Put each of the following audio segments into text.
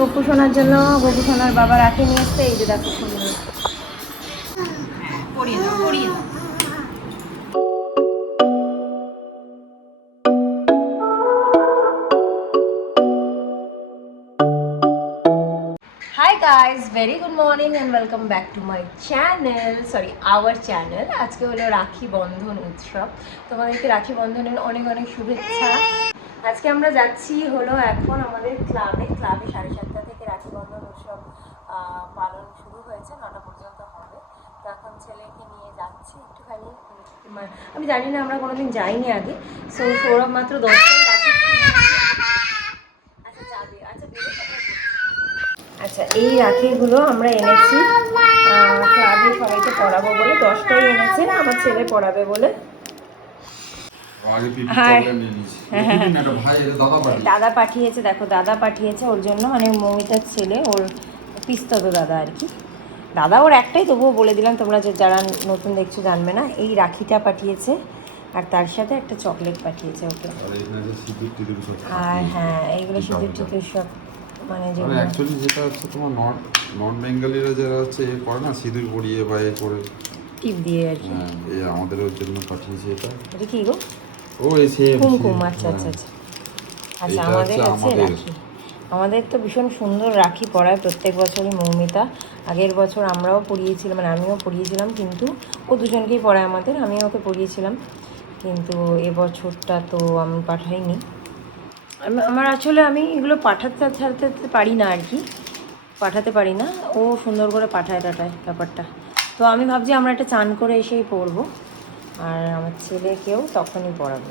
গোপু সোনার জন্য গোপু সোনার বাবা রাখি নিয়ে এসছে। এই যে দেখো সুন্দর পরিয়ে দাও, পরিয়ে দাও। Hi guys, very good morning and welcome back to my channel, sorry our channel. আজকে হলো রাখি বন্ধন উৎসব, তোমাদেরকে রাখি বন্ধনের অনেক অনেক শুভেচ্ছা। আজকে আমরা যাচ্ছি হলো এখন আমাদের ক্লাবে 7:30 থেকে রাখি বন্ধন উৎসব পালন শুরু হয়েছে, 9টা পর্যন্ত হবে। তো এখন ছেলেকে নিয়ে যাচ্ছি একটুখানি, আমি জানি না, আমরা কোনোদিন যাইনি আগে। সো সৌরভ মাত্র 10 দিন রাখি, আচ্ছা যাবে, আচ্ছা আচ্ছা এই রাখিগুলো আমরা এনেছি ক্লাবে সবাইকে পড়াবো বলে, 10টাই এনেছে আমার ছেলে পড়াবে বলে। দাদা পাঠিয়েছে, দেখো দাদা পাঠিয়েছে ওর জন্য, মানে মৌমিতার ছেলে, ওর পিস্তত দাদা আর কি। দাদা ওর একটাই, তবুও বলে দিলাম, তোমরা যারা নতুন দেখছো জানবে না। এই রাখিটা পাঠিয়েছে আর তার সাথে একটা চকলেট পাঠিয়েছে ওকে। আর হ্যাঁ এইগুলো সিঁদুর টিঁদুর সব, মানে অ্যাকচুয়ালি যেটা হচ্ছে তোমার নন বেঙ্গলিরা যারা হচ্ছে এ করে না, সিঁদুর পরিয়ে বা এ করে টিপ দিয়ে আর কি। হ্যাঁ, এই আমাদের ওর জন্য পাঠিয়েছে এটা। এটা কি গো? ও এই সেম কুমকুম, আচ্ছা আচ্ছা আচ্ছা আচ্ছা। আমাদের হচ্ছে রাখি, আমাদের তো ভীষণ সুন্দর রাখি পরায় প্রত্যেক বছরই মৌমিতা। আগের বছর আমরাও পরিয়েছিলাম, মানে আমিও পরিয়েছিলাম, কিন্তু ও দুজনকেই পড়ায় আমাদের, আমিও ওকে পরিয়েছিলাম। কিন্তু এবছরটা তো আমি পাঠাইনি। আমার আসলে আমি এগুলো পাঠাতে পারি না আর কি, পাঠাতে পারি না। ও সুন্দর করে পাঠায় ব্যাপারটা। তো আমি ভাবছি আমরা একটা চান করে এসেই পড়বো, আর আমার ছেলেকেও তখনই পড়াবো,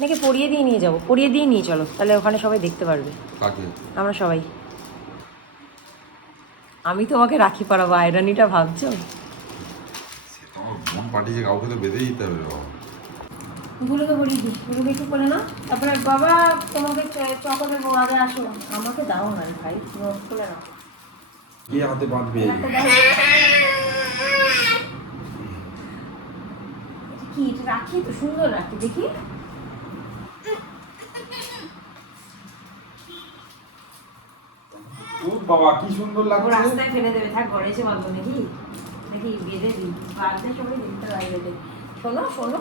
নাকি পড়িয়ে দিয়ে নিয়ে যাবো, পড়িয়ে দিয়ে নিয়ে চলো, তাহলে ওখানে সবাই দেখতে পারবে। আমরা সবাই, আমি তোমাকে রাখি পরাবো, আয়রানিটা ভাবছো? পাঠিয়েছে, কাউকে তো বেঁধে দিতে হবে। গুলোকে বলিয়ে দিই, গুলোকে একটু করে না, তারপরে বাবা তোমাকে চকলেট আগে আসো, আমাকে দাও না ভাই, খুলে নাও। কে হাতে বাঁধবে? কি রাখি তো সুন্দর রাখি, দেখি বাবা কি সুন্দর লাগছে। রাস্তায় ফেলে দেবে, থাক ঘরে এসে বাঁধবো নাকি, নাকি বেঁধে দিই, বাঁধতে সবাই দেখতে লাগবে। শোনো শোনো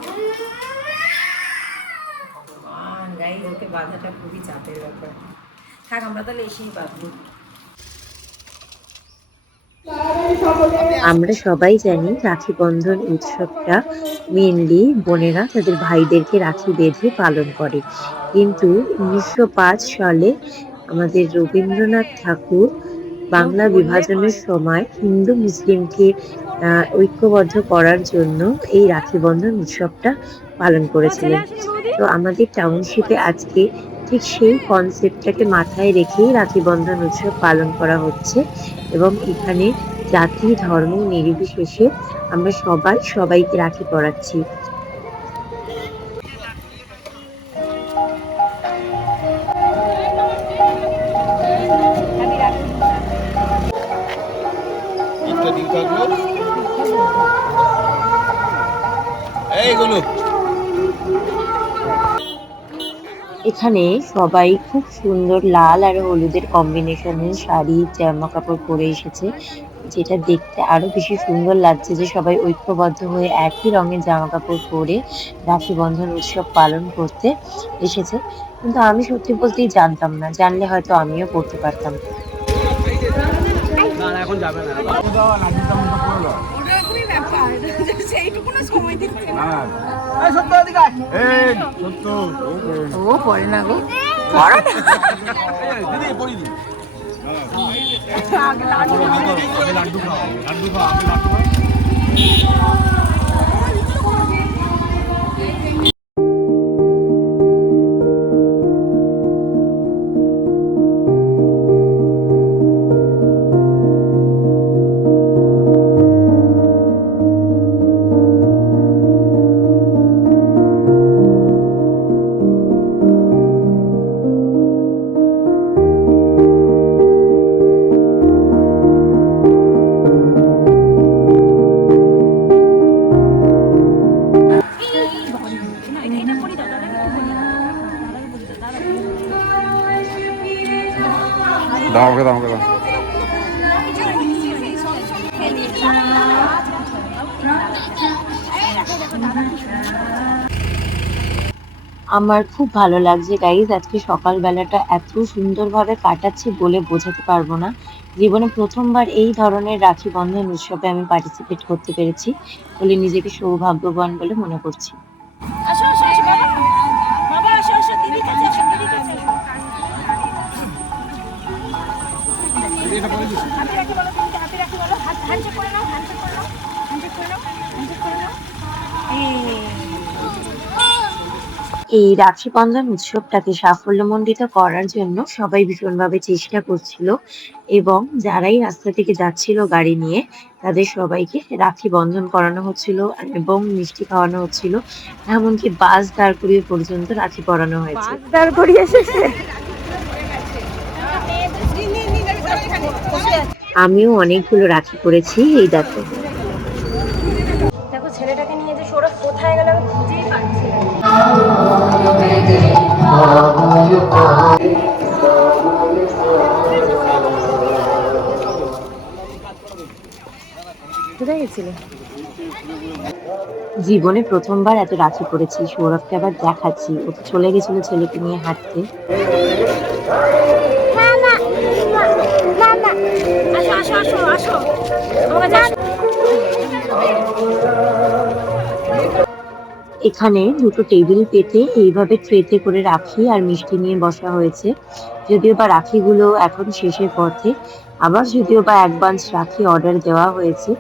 গাইজ, ওকে বাঁধাটা খুবই চাপের ব্যাপার। থাক আমরা তাহলে এসেই বাঁধবো। আমরা সবাই জানি রাখি বন্ধন উৎসবটা মেনলি বোনেরা তাদের ভাইদেরকে রাখি বেঁধে পালন করে, কিন্তু 1905 সালে আমাদের রবীন্দ্রনাথ ঠাকুর বাংলা বিভাজনের সময় হিন্দু মুসলিমকে ঐক্যবদ্ধ করার জন্য এই রাখি বন্ধন উৎসবটা পালন করেছিলেন। তো আমাদের টাউনশিপে আজকে ঠিক সেই কনসেপ্টটাকে মাথায় রেখেই রাখি বন্ধন উৎসব পালন করা হচ্ছে, এবং এখানে জাতি ধর্ম নির্বিশেষে আমরা সবাই সবাইকে রাখি পরাচ্ছি। এখানে সবাই খুব সুন্দর লাল আর হলুদের কম্বিনেশনের শাড়ি জামা কাপড় পরে এসেছে, যেটা দেখতে আরো বেশি সুন্দর লাগছে যে সবাই ঐক্যবদ্ধ হয়ে একই রঙের জামা কাপড় পরে রাখি বন্ধন উৎসব পালন করতে এসেছে। কিন্তু আমি সত্যি বলতেই জানতাম না, জানলে হয়তো আমিও পড়তে পারতাম। এখন যাবে না, ও পড়ে না গো, পড়ো না। লাড্ডু খাও। দাও আমাকে দাও আমাকে দাও। আমার খুব ভালো লাগছে গাইজ, আজকে সকালবেলাটা এত সুন্দরভাবে কাটাচ্ছি বলে বোঝাতে পারবো না। জীবনে প্রথমবার এই ধরনের রাখি বন্ধন উৎসবে আমি পার্টিসিপেট করতে পেরেছি বলে নিজেকে সৌভাগ্যবান বলে মনে করছি। আসো আসো আসো বাবা, বাবা আসো আসো, দিদি কাছে আসো, দিদি কাছে আসো। হাতে রাখি বলো, তুমি হাতে রাখি বলো, হ্যান্ডশেক করে নাও, হ্যান্ডশেক করে নাও, হ্যান্ডশেক করে নাও, হ্যান্ডশেক করে নাও। এই রাখি বন্ধন উৎসবটাকে সাফল্যমণ্ডিত করার জন্য সবাই ভীষণভাবে চেষ্টা করছিল এবং যারাই রাস্তা থেকে যাচ্ছিল গাড়ি নিয়ে তাদের সবাইকে রাখি বন্ধন করানো হচ্ছিল এবং মিষ্টি খাওয়ানো হচ্ছিল, এমনকি বাস দাঁড় করিয়ে পর্যন্ত রাখি পরানো হয়েছে। বাস দাঁড় করিয়ে এসেছে। আমিও অনেকগুলো রাখি পরেছি, এই দেখো। দেখো ছেলেটাকে নিয়ে যে সৌরভ কোথায় গেল আমি খুঁজেই পাচ্ছি না। কোথায় গেছিলে? জীবনে প্রথমবার এত রাখি পরেছি, সৌরভকে আবার দেখাচ্ছি। ও তো চলে গেছিল ছেলেকে নিয়ে হাঁটতে। আসো আসো আসো আসো, আমাকে যা। এখানে দুটো টেবিল পেতে এইভাবে ট্রেতে করে রাখি আর মিষ্টি নিয়ে বসা হয়েছে। যদিও বা রাখিগুলো এখন শেষের পথে, আবার যদিও বা এক বাঞ্চ রাখি অর্ডার দেওয়া হয়েছে,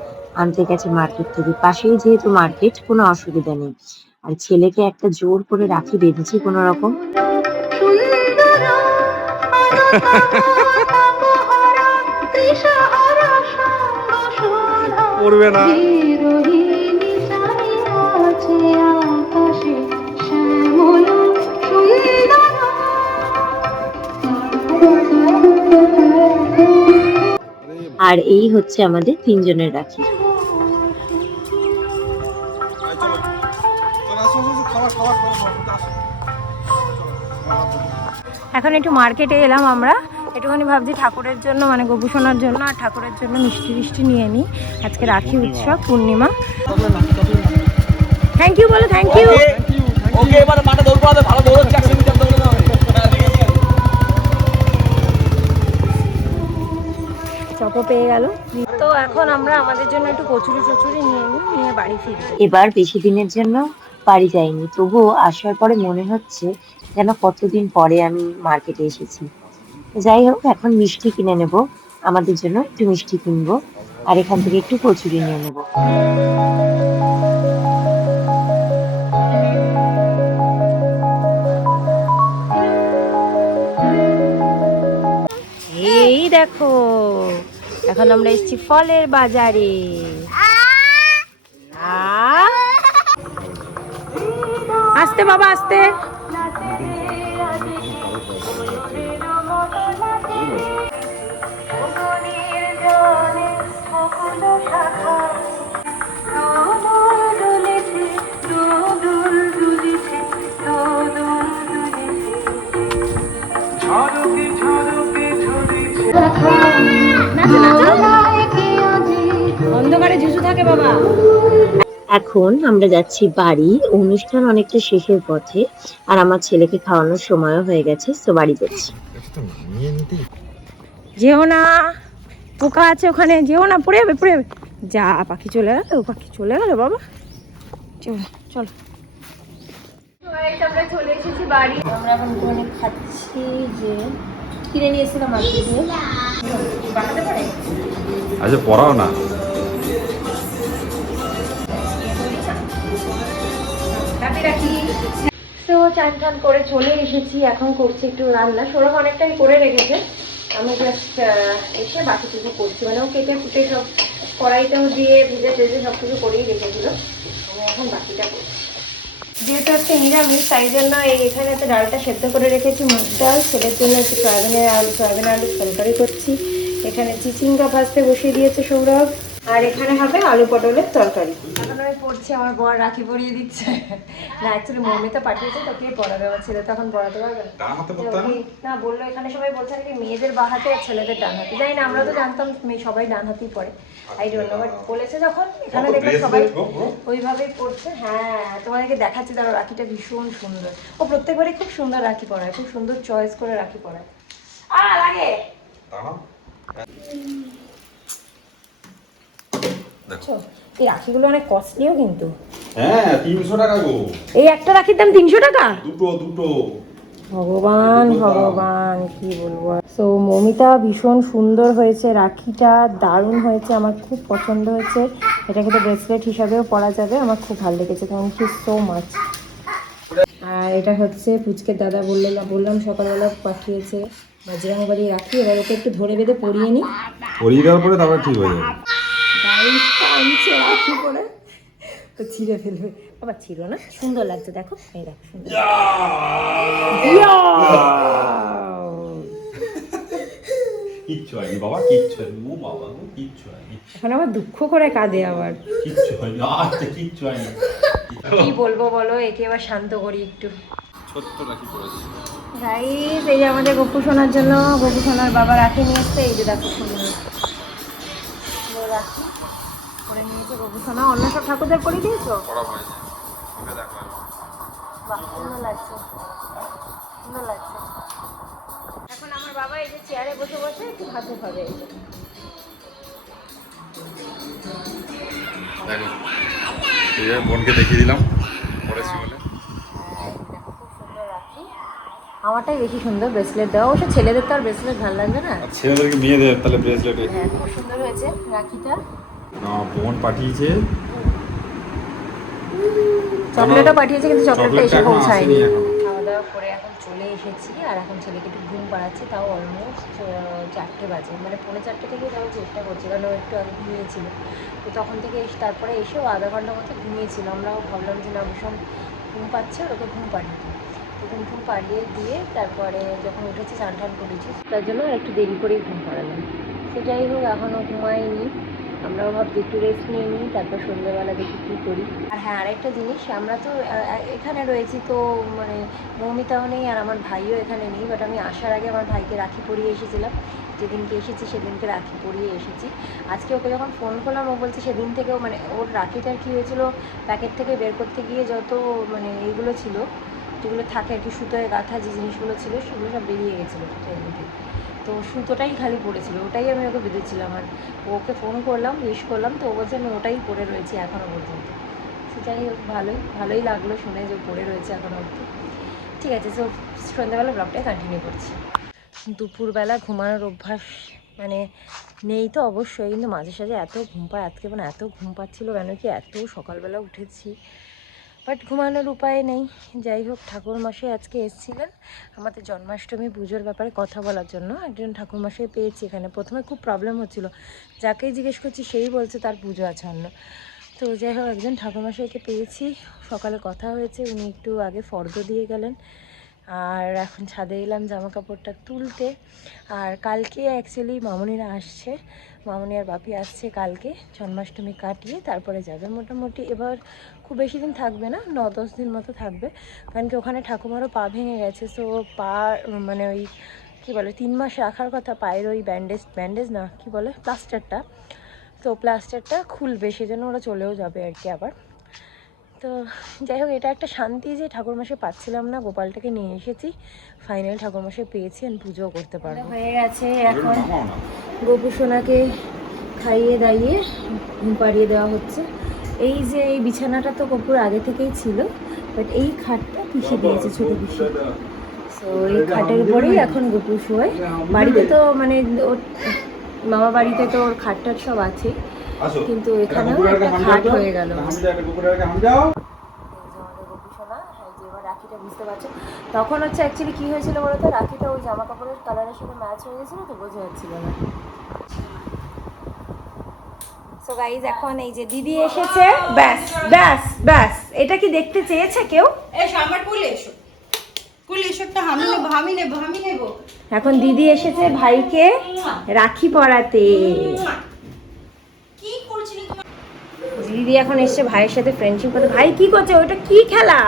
আনতে গেছে মার্কেট থেকে। পাশেই যেহেতু মার্কেট, কোনো অসুবিধা নেই। আর ছেলেকে একটা জোর করে রাখি বেঁধেছি কোনো রকম। পড়বে না। আর এই হচ্ছে আমাদের তিনজনের রাখি। এখন একটু মার্কেটে এলাম আমরা, একটুখানি ভাবছি ঠাকুরের জন্য মানে গোপুসোনার জন্য আর ঠাকুরের জন্য মিষ্টি মিষ্টি নিয়ে নিই। আজকে রাখি উৎসব, পূর্ণিমা। থ্যাংক ইউ বলো, থ্যাংক ইউ। ওকে এবারে মাঠে দৌড় পাবে, ভালো দৌড়াচ্ছে, 100 মিটার দৌড়ে দাও। চপও পেয়ে গেল। তো এখন আমরা আমাদের জন্য একটু কচুরি টচুরি নিয়ে নিই, নিয়ে বাড়ি ফিরবো। এবার বেশি দিনের জন্য বাড়ি যাইনি, তবুও আসার পরে মনে হচ্ছে যেন কতদিন পরে আমি মার্কেটে এসেছি। যাই হোক, এখন মিষ্টি কিনে নেব, আমাদের জন্য একটু মিষ্টি কিনবো আর এখান থেকে একটু কচুরি নিয়ে নেব। এই দেখো, এখন আমরা এসেছি ফলের বাজারে। আস্তে বাবা আস্তে। অন্ধকারে ঝুসু থাকে বাবা। এখন আমরা যাচ্ছি বাড়ি, অনুষ্ঠান অনেকটা শেষের পথে আর আমার ছেলেকে খাওয়ানোর সময়ও হয়ে গেছে, তো বাড়ি যাচ্ছি। যেও না, পোকা আছে ওখানে, যেও না, পড়ে যাবে পড়ে যাবে। যা, পাখি চলে গেল, পাখি চলে গেল বাবা। চলো চলো, আমরা চলে এসেছি বাড়ি। আমরা এখন একটুখানি খাচ্ছি, যে কিনে নিয়ে এসেছিলাম মার্কেট দিয়ে। বানাতে পারে? আচ্ছা পড়াও না। তো চান টান করে চলে এসেছি, এখন করছি একটু রান্না। সৌরভ অনেকটাই করে রেখেছে, আমি জাস্ট এসে বাকিটুকু করছি। মানে ও কেটে ফুটে সব কড়াইতেও দিয়ে ভেজে টেজে সব কিছু করেই রেখেছিল, আমি এখন বাকিটা করছি। যেহেতু হচ্ছে নিরামিষ, তাই জন্য এখানে একটা ডালটা সেদ্ধ করে রেখেছি, মুগ ডাল। ছেলের জন্য একটু সয়াবিন আলু তরকারি করছি। এখানে চিচিঙ্গা ভাজতে বসিয়ে দিয়েছে সৌরভ। আর এখানে হবে আলু পটলের তরকারি। এখন আমি পড়ছি, আমার বর রাখি পরিয়ে দিচ্ছে। না অ্যাকচুয়ালি মৌমিতা পাঠিয়েছে, তোকে পড়া দেওয়া ছিল, তখন পড়াতে পারবে না। বললো এখানে সবাই বলছে নাকি মেয়েদের বাঁ হাতে আর ছেলেদের ডান হাতে। জানি না, আমরা তো জানতাম মেয়ে সবাই ডান হাতেই পড়ে, আই ডোন্ট নো, বাট বলেছে যখন এখানে দেখলাম সবাই ওইভাবেই পড়ছে। হ্যাঁ তোমাদেরকে দেখাচ্ছি, তার রাখিটা ভীষণ সুন্দর। ও প্রত্যেকবারই খুব সুন্দর রাখি পরায়, খুব সুন্দর চয়েস করে রাখি পরায়। লাগে দেখো এই রাখিগুলো অনেক কস্টলিও কিন্তু। হ্যাঁ 300 টাকা গো। এই একটা রাখির দাম 300 টাকা? দুটো। ভগবান ভগবান কি বলবো। সো মৌমিতা ভীষণ সুন্দর হয়েছে রাখিটা, দারুণ হয়েছে, আমার খুব পছন্দ হয়েছে। এটাকে তো ব্রেসলেট হিসাবেও পরা যাবে, আমার খুব ভালো লেগেছে, থ্যাংক ইউ সো মাচ। আর এটা হচ্ছে পুচকের দাদা বললাম সকালবেলা পাঠিয়েছে বাজরাংবাড়ি রাখি। এবার ওকে একটু ধরে বেঁধে পরিয়ে নিই, পরিয়ে দেওয়ার পরে তারপরে ঠিক হয়ে যাবে। আনছে রাখি পরে তো ছিঁড়ে ফেলবে। আবার ছিল না, সুন্দর লাগছে দেখো, এই দেখো সুন্দর। কিচ্ছু হয়নি বাবা, কিচ্ছু হয়নি। ও বাবা কিচ্ছু হয়নি। এখন আবার দুঃখ করে কাঁদে আবার। কিচ্ছু হয়নি, আচ্ছা কিচ্ছু হয়নি। কি বলবো বলো, একে এবার শান্ত করি একটু। ছোট্ট রাখি পড়েছি গাইস, এই যে আমাদের গপু সোনার জন্য গপু সোনার বাবা রাখি নিয়ে এসছে। এই যে দেখো সুন্দর রাখি পরে নিয়েছে গপু সোনা। অন্য সব ঠাকুরদের পরিয়ে দিয়েছো? পড়া হয়নি, ওকে দেখো। বাহ সুন্দর লাগছে, সুন্দর লাগছে। এখন আমার বাবা এই যে চেয়ারে বসে বসে একটু ভাতও খাবে। এই যে দেখো এই বোনকে দেখিয়ে দিলাম পড়েছি বলে। দেখো খুব সুন্দর রাখি, আমারটাই বেশি সুন্দর ব্রেসলেট দেওয়া। অবশ্য ছেলেদের তো আর ব্রেসলেট ভালো লাগবে না, ছেলেদেরকে মেয়েদের তাহলে ব্রেসলেট। হ্যাঁ খুব সুন্দর হয়েছে রাখিটা। বোন পাঠিয়েছে, চকলেটও পাঠিয়েছে, কিন্তু চকলেটটা এসে পৌঁছায়নি। এখন খাওয়া দাওয়া করে এখন চলে এসেছি, আর এখন ছেলেকে একটু ঘুম পাড়াচ্ছি। তাও অলমোস্ট 4টে বাজে, মানে 3:45 থেকে যাওয়ার চেষ্টা করছি, কারণ ও একটু আগে ঘুমিয়েছিল। তো তখন থেকে তারপরে এসেও আধা ঘন্টার মতো ঘুমিয়েছিল। আমরাও ভাবলাম যে না ভীষণ ঘুম পাচ্ছে, ওকে ঘুম পাড়িয়ে দিই। তো ঘুম পাড়িয়ে দিয়ে তারপরে যখন উঠেছি স্নান টান করেছি, তার জন্য আর একটু দেরি করেই ঘুম পাড়ালাম। সেটাই হোক, এখনও ঘুমাইনি। আমরাও ভাবছি একটু রেস্ট নিয়ে নিই, তারপর সন্ধ্যেবেলা দেখি কী করি। আর হ্যাঁ আরেকটা জিনিস, আমরা তো এখানে রয়েছি, তো মানে মৌমিতাও নেই আর আমার ভাইও এখানে নেই, বাট আমি আসার আগে আমার ভাইকে রাখি পরিয়ে এসেছিলাম। যেদিনকে এসেছি সেদিনকে রাখি পরিয়ে এসেছি। আজকে ওকে যখন ফোন করলাম, ও বলছে সেদিন থেকেও মানে ওর রাখিটার কী হয়েছিল, প্যাকেট থেকে বের করতে গিয়ে যত মানে এইগুলো ছিল যেগুলো থাকে আর কি, সুতোয় গাঁথা যে জিনিসগুলো ছিল সেগুলো সব বেরিয়ে গেছিলো এর মধ্যে। তো সুতোটাই খালি পড়েছিল, ওটাই আমি ওকে বেঁধেছিলাম। আর ওকে ফোন করলাম, উইশ করলাম, তো ও বলছে আমি ওটাই পরে রয়েছি এখনও পর্যন্ত। সেটাই ভালোই লাগলো শুনে যে পড়ে রয়েছে এখনও অবধি। ঠিক আছে, সো সন্ধ্যাবেলা ব্লগটাই কন্টিনিউ করছি। দুপুরবেলা ঘুমানোর অভ্যাস মানে নেই তো অবশ্যই, কিন্তু মাঝে সাঝে এত ঘুম পায়। আজকে মানে এত ঘুম পাচ্ছিলো কেন কি, এত সকালবেলা উঠেছি, বাট ঘুমানোর উপায় নেই। যাই হোক, ঠাকুরমশাই আজকে এসেছিলেন আমাদের জন্মাষ্টমী পুজোর ব্যাপারে কথা বলার জন্য। একজন ঠাকুরমশাই পেয়েছি এখানে। প্রথমে খুব প্রবলেম হচ্ছিলো, যাকেই জিজ্ঞেস করছি সেই বলছে তার পুজো আছে অন্য। তো যাই হোক, একজন ঠাকুরমশাইকে পেয়েছি, সকালে কথা হয়েছে, উনি একটু আগে ফর্দ দিয়ে গেলেন। আর এখন ছাদে এলাম জামা কাপড়টা তুলতে। আর কালকে অ্যাকচুয়ালি মামনিরা আসছে, মামনি আর বাপি আসছে কালকে জন্মাষ্টমী কাটিয়ে তারপরে যাবে। মোটামুটি এবার খুব বেশি দিন থাকবে না, 9-10 দিন মতো থাকবে, কারণ কি ওখানে ঠাকুমারও পা ভেঙে গেছে। সো পা মানে ওই কী বলে 3 মাস রাখার কথা পায়ের ওই ব্যান্ডেজ না কী বলে প্লাস্টারটা, তো প্লাস্টারটা খুলবে, সেজন্য ওরা চলেও যাবে আর কি আবার। তো যাই হোক, এটা একটা শান্তি যে ঠাকুরমশাই পাচ্ছিলাম না, গোপালটাকে নিয়ে এসেছি, ফাইনাল ঠাকুরমশাই পেয়েছি, আর পুজোও করতে পারবো। হয়ে গেছে, এখন গোপু সোনাকে খাইয়ে দাইয়ে ঘুম পাড়িয়ে দেওয়া হচ্ছে। এই যে এই বিছানাটা তো গপুর আগে থেকেই ছিল, বাট এই খাটটা পিষে দিয়েছে ছোটো পিসি। সো এই খাটের উপরেই এখন গপু শোয়। বাড়িতে তো মানে ওর মামা বাড়িতে তো ওর খাটটাট সব আছে, কিন্তু এখানেও একটা খাট হয়ে গেল। রাখিটা বুঝতে পারছো, তখন হচ্ছে অ্যাকচুয়ালি কী হয়েছিল বলো তো, রাখিটা ওই জামা কাপড়ের কালারের সাথে ম্যাচ হয়ে গেছিলো, তো বোঝা যাচ্ছিল না। সো গাইজ, এখন এই যে দিদি এসেছে, ব্যাস ব্যাস ব্যাস, এটা কি দেখতে চেয়েছে কেউ? এসো আমার কোলে এসো, কোলে এসো, একটা আমি নেব। এখন দিদি এসেছে ভাইকে রাখি পরাতে। কি করছো দিদি এখন এসছে ভাইয়ের সাথে ফ্রেন্ডশিপ করতে। ভাই কি করছে? ওটা কি খেলা?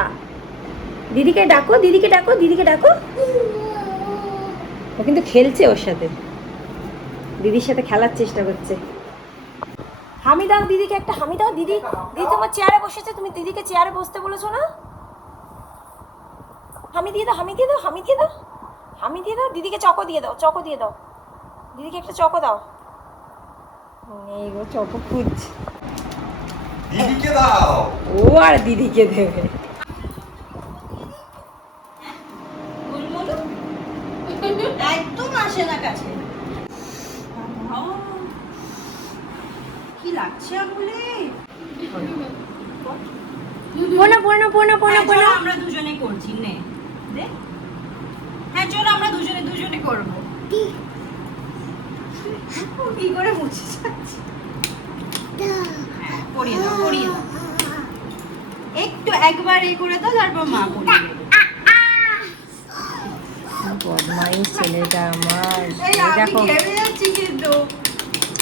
দিদিকে ডাকো, দিদিকে ডাকো, দিদিকে ডাকো। ও কিন্তু খেলছে ওর সাথে, দিদির সাথে খেলার চেষ্টা করছে। হামি দাও দিদিকে, একটা হামি দাও। দিদি, দিদি তোমার চেয়ারে বসেছে, তুমি দিদিকে চেয়ারে বসতে বলেছো না? হামি দিয়ে দাও, হামি দিয়ে দাও, হামি দিয়ে দাও, হামি দিয়ে দাও। দিদিকে চকো দিয়ে দাও, চকো দিয়ে দাও। দিদিকে একটা চকো দাও। এই গো চকো খুঁজছে। দিদিকে দাও। ও আর দিদিকে দেবে। একদম আসে না কাছে। কি লাগছে আঙুলে? পোনা পোনা পোনা পোনা পোনা। আমরা দুজনে করছি নে দে। হ্যাঁ চল আমরা দুজনে করব। কি করে মুছে যাচ্ছে? হ্যাঁ, পরিয়ে দাও, পরিয়ে দাও। একটু একবার এই করে দাও, তারপর মা পরিয়ে দেবে। বদমাইশ ছেলেটা আমার। এই এই আমি দেখো ঘেমে যাচ্ছি কিন্তু।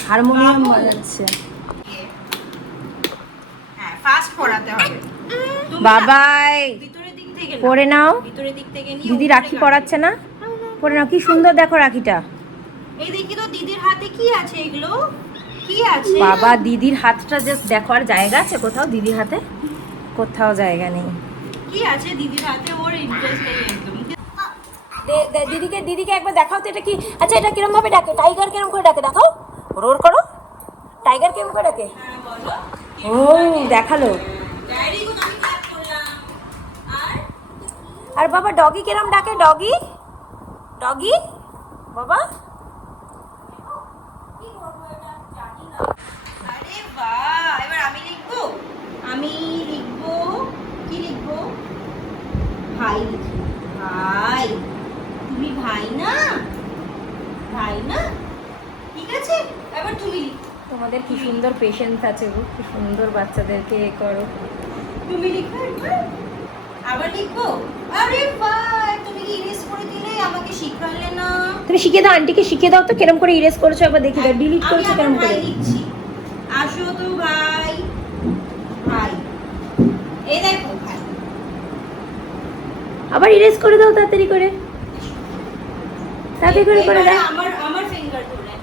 হারমোনিয়াম বাজাচ্ছে। হ্যাঁ ফাস্ট পড়াতে হবে। তুমি বাবাই ভিতরের দিক থেকে নাও। পরে নাও। ভিতরের দিক থেকে নিয়ে দিদি উপরে রাখি গাড়ি। পরাচ্ছে না? পরে নাও, কি সুন্দর দেখো রাখিটা। এই দেখি তো দিদির হাতে কি আছে এগুলো? কি আছে? বাবা দিদির হাতটা জাস্ট দেখো। আর জায়গা আছে কোথাও দিদির হাতে? কোথাও জায়গা নেই। কি আছে দিদির হাতে? ওর ইন্টারেস্ট নেই একদম। দিদিকে দিদিকে একবার দেখাও তো এটা কি। আচ্ছা এটা কিরম ভাবে ডাকে? টাইগার কিরম করে ডাকে দেখাও, রোর করো। টাইগার কিরম করে ডাকে? হ্যাঁ বলো। ও দেখালো। ডায়েরি গুলো আমি ক্যাপ করলাম। আর আর বাবা ডগি কিরম ডাকে? ডগি, ডগি বাবা। আরে বাহ, এবার আমি লিখবো। আমি লিখবো কি লিখবো? ভাই লিখি। ভাই, তুমি ভাই না? ভাই না? ঠিক আছে, এবার তুমি লিখো। তোমাদের কি সুন্দর পেশেন্স আছে গো, কি সুন্দর বাচ্চাদেরকে এ করো। তুমি লিখো একবার। আবার লিখবো। আরে বাহ, তুমি কি ইরেজ করে দিলে, আমাকে শিখালে না। তুমি শিখিয়ে দাও, আন্টিকে শিখিয়ে দাও তো কিরম করে ইরেজ করেছো একবার দেখি দাও। ডিলিট আমি করেছো আবার কিরম ভাই করে? লিখছি। আসো তো ভাই। ভাই, এই দেখো ভাই। আবার ইরেজ করে দাও তাড়াতাড়ি করে, তাড়াতাড়ি করে করে এবারে দাও। আমার ফিঙ্গার ধরে।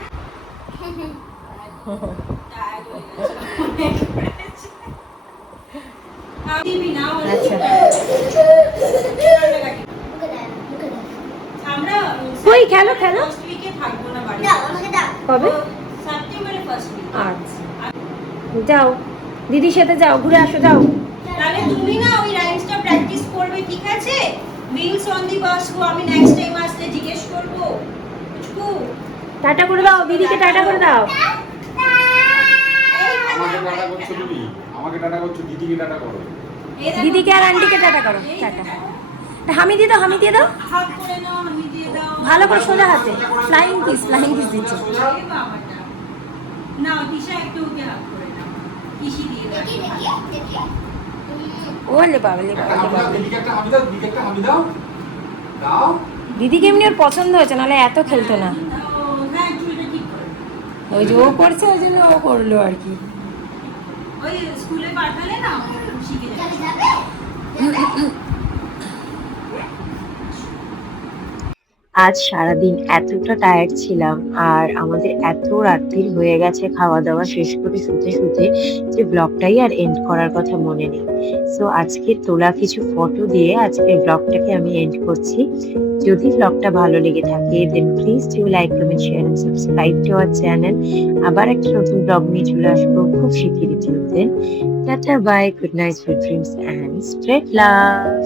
টায়ার্ড হয়ে গেছে। দিবি না ওই আচ্ছা আমরা কই খেলো খেলো। ফার্স্ট উইকে থাকবো না বাড়ি। কবে? সেপ্টেম্বরে ফার্স্ট উইক। আচ্ছা যাও, দিদির সাথে যাও, ঘুরে আসো যাও। তাহলে তুমি না ওই রাইমসটা প্র্যাকটিস করবে, ঠিক আছে? উইংস অন দি বাস কো আমি নেক্সট টাইম আসলে জিজ্ঞেস করব। বুঝবো? টাটা করে দাও, দিদিকে টাটা করে দাও। আমাকে টাটা করছো তুমি? আমাকে টাটা করছো, দিদিকে টাটা করো। এই দেখো, দিদিকে আর আন্টিকে টাটা করো। টাটা। হামি দিয়ে দাও, হামি দিয়ে দাও হাত করে নাও, আমি দিয়ে দাও। ভালো করে, সোজা হাতে। ফ্লাইং কিস, ফ্লাইং কিস দিচ্ছে। এই বাবাটা। নাও দিশা একটু ওকে হাত করে নাও। কিসি দিয়ে দাও। ওলে বাবা, লে একটা বাবা, হামি দাও, দিদিকে একটা হামি দাও, দিদিকে একটা হামি দাও। দাও। দিদিকে এমনি ওর পছন্দ হয়েছে, নাহলে এত খেলতো না। হ্যাঁ চুলটা ঠিক করে। ওই যে ও করছে ওই জন্য ও করলো আর কি। ওই স্কুলে পাঠালে না ও শিখে যাবে। আজ সারাদিন এতটা টায়ার্ড ছিলাম আর আমাদের এত রাত্রির হয়ে গেছে খাওয়া দাওয়া শেষ করে শুতে শুতে যে ব্লগটাই আর এন্ড করার কথা মনে নেই। সো আজকে তোলা কিছু ফটো দিয়ে আজকের ব্লগটাকে আমি এন্ড করছি। যদি ব্লগটা ভালো লেগে থাকে then please do like, comment, share and subscribe to our channel. আবার একটা নতুন ব্লগ নিয়ে চলে আসবো খুব শিগগিরই। Till then tata bye, good night, sweet dreams and spread love.